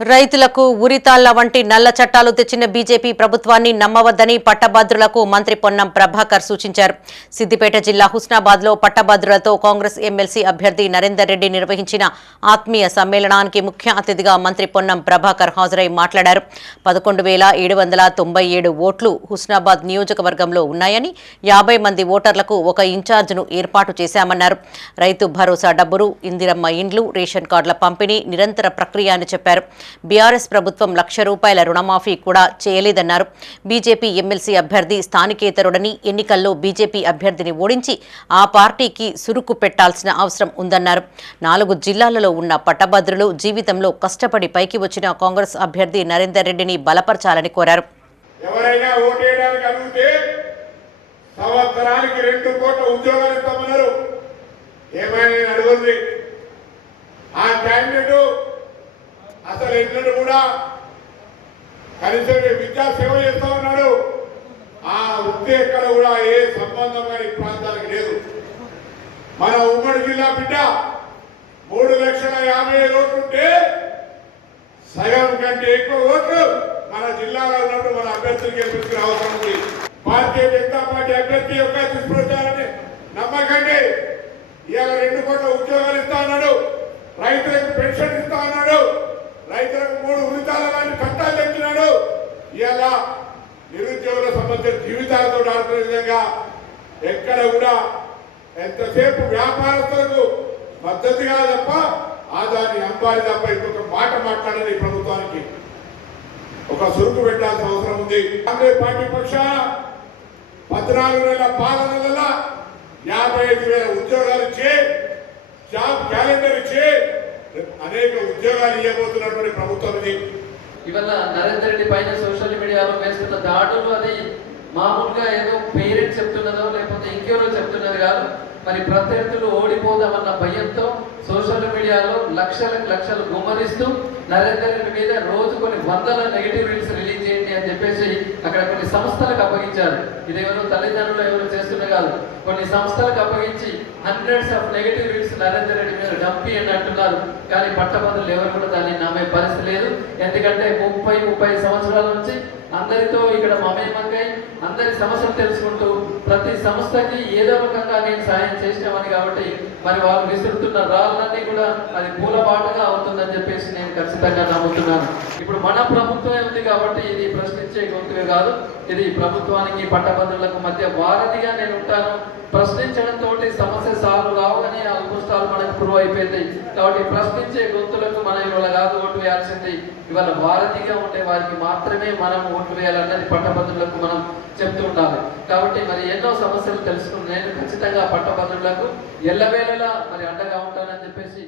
రైతులకు ఉరితాళ్ళ వంటి నల్ల చట్టాలు తెచ్చిన బీజేపీ ప్రభుత్వాన్ని నమ్మవద్దని పట్టభద్రులకు మంత్రి పొన్నం ప్రభాకర్ సూచించారు. సిద్దిపేట జిల్లా హుస్నాబాద్లో పట్టభద్రులతో కాంగ్రెస్ ఎమ్మెల్సీ అభ్యర్థి నరేందర్ రెడ్డి నిర్వహించిన ఆత్మీయ సమ్మేళనానికి ముఖ్య అతిథిగా మంత్రి పొన్నం ప్రభాకర్ హాజరై మాట్లాడారు. పదకొండు వేల ఏడు వందల తొంభై ఏడు ఓట్లు హుస్నాబాద్ నియోజకవర్గంలో ఉన్నాయని యాభై మంది ఓటర్లకు ఒక ఇన్ఛార్జ్ను ఏర్పాటు చేశామన్నారు. రైతు భరోసా డబ్బులు ఇందిరమ్మ ఇండ్లు రేషన్ కార్డుల పంపిణీ నిరంతర ప్రక్రియ అని చెప్పారు. బీఆర్ఎస్ ప్రభుత్వం లక్ష రూపాయల రుణమాఫీ కూడా చేయలేదన్నారు. బీజేపీ ఎమ్మెల్సీ అభ్యర్థి స్థానికేతరుడని ఎన్నికల్లో బీజేపీ అభ్యర్థిని ఓడించి ఆ పార్టీకి సురుకు పెట్టాల్సిన అవసరం ఉందన్నారు. నాలుగు జిల్లాలలో ఉన్న పట్టభద్రులు జీవితంలో కష్టపడి పైకి వచ్చిన కాంగ్రెస్ అభ్యర్థి నరేందర్ రెడ్డిని బలపరచాలని కోరారు. ఎవరైనా ఓటేయడానికి అడిగితే సంవత్సరానికి రెండు కోట్ల ఉద్యోగాలు ఇస్తామన్నారు. ఏమైనా అడుగుంది ఎన్నడూ కూడా కనీసం విద్యా సేవ చేస్తా ఉన్నాడు. ఆ వృత్తి ఎక్కడ కూడా ఏ సంబంధం కానీ ప్రాంతానికి లేదు. మన ఉమ్మడి జిల్లా బిడ్డ మూడు లక్షల యాభై ఓట్లుంటే సగం కంటే ఎక్కువ ఓట్లు మన జిల్లాలో ఉన్నప్పుడు మన అభ్యర్థులు గెలిపించిన అవసరం ఉంది. భారతీయ జనతా పార్టీ అభ్యర్థి యొక్క దుష్ప్రచారాన్ని నమ్మకండి. ఇవాళ రెండు కోట్ల ఉద్యోగాలు ఇస్తా అన్నాడు రైతులకు పెన్షన్ ఇస్తా రైతులకు మూడు ఉరితాల లాంటి చట్టాలు తెచ్చినాడు. ఇవాళ నిరుద్యోగుల సంబంధించిన జీవితాలతో ఆడుతున్న విధంగా ఎక్కడ కూడా ఎంతసేపు వ్యాపారస్తులకు మద్దతుగా తప్ప ఆదాని అంబాలి తప్ప ఇంకొక మాట మాట్లాడని ఈ ప్రభుత్వానికి ఒక సురుకు పెట్టాల్సిన అవసరం ఉంది. కాంగ్రెస్ పార్టీ పక్షాన పద్నాలుగు వేల పాలన వల్ల యాభై ఐదు వేల ఉద్యోగాలు ఇచ్చి జాబ్ క్యాలెండర్ ఇచ్చి అనేక ఉద్యోగాలు ఇవ్వబోతున్నటువంటి ప్రభుత్వం ఇది ఇవాళ నరేందర్ రెడ్డి పైన సోషల్ మీడియాలో వేస్తున్న దాడులు అది మామూలుగా ఏదో పేరెంట్స్ చెప్తున్నదో లేకపోతే ఇంకెవరో చెప్తున్నది కాదు. మరి ప్రత్యర్థులు ఓడిపోదామన్న భయంతో సోషల్ మీడియాలో లక్షలకు లక్షలు గుమ్మరిస్తూ నరేందర్ రెడ్డి మీద రోజు కొన్ని వందల నెగిటివ్ రీల్స్ రిలీజ్ అక్కడ కొన్ని సంస్థలకు అప్పగించారు. ఇదేవరో తల్లిదండ్రులు ఎవరు చేస్తుండే కాదు. కొన్ని సంస్థలకు అప్పగించి hundreds of negative reads Narendra Reddy మీద డంపి అని అంటున్నారు. కానీ పట్టభద్రులు ఎవరు కూడా దాన్ని నమ్మే పరిస్థితి లేదు. ఎందుకంటే ముప్పై ముప్పై సంవత్సరాల నుంచి అందరితో ఇక్కడ మమేమంగై అందరి సమస్యలు తెలుసుకుంటూ ప్రతి సంస్థకి ఏదో రకంగా నేను సహాయం చేసినామని కాబట్టి మరి వాళ్ళు విసురుతున్న రాళ్ళన్నీ కూడా అది పూలబాటగా చెప్పేసి నేను ఖచ్చితంగా నమ్ముతున్నాను. ఇప్పుడు మన ప్రభుత్వమే ఉంది కాబట్టి ఇది ప్రశ్నించే గొంతుగా కాదు. ఇది ప్రభుత్వానికి పట్టభద్రులకు మధ్య వారధిగా నేను ఉంటాను. ప్రశ్నించడంతో సమస్య సాల్వ్ కావని ఆల్మోస్ట్ ఆల్ మనకు ప్రూవ్ అయిపోయింది. కాబట్టి ప్రశ్నించే గొంతులకు మనం ఇవాళ కాదు ఓటు వేయాల్సింది. ఇవాళ వారధిగా ఉండే వారికి మాత్రమే మనం ఓటు వేయాలన్నది పట్టభద్రులకు మనం చెప్తూ ఉండాలి. కాబట్టి మరి ఎన్నో సమస్యలు తెలుసుకుని నేను ఖచ్చితంగా పట్టభద్రులకు ఎల్లవేళలా మరి అండగా ఉంటానని చెప్పేసి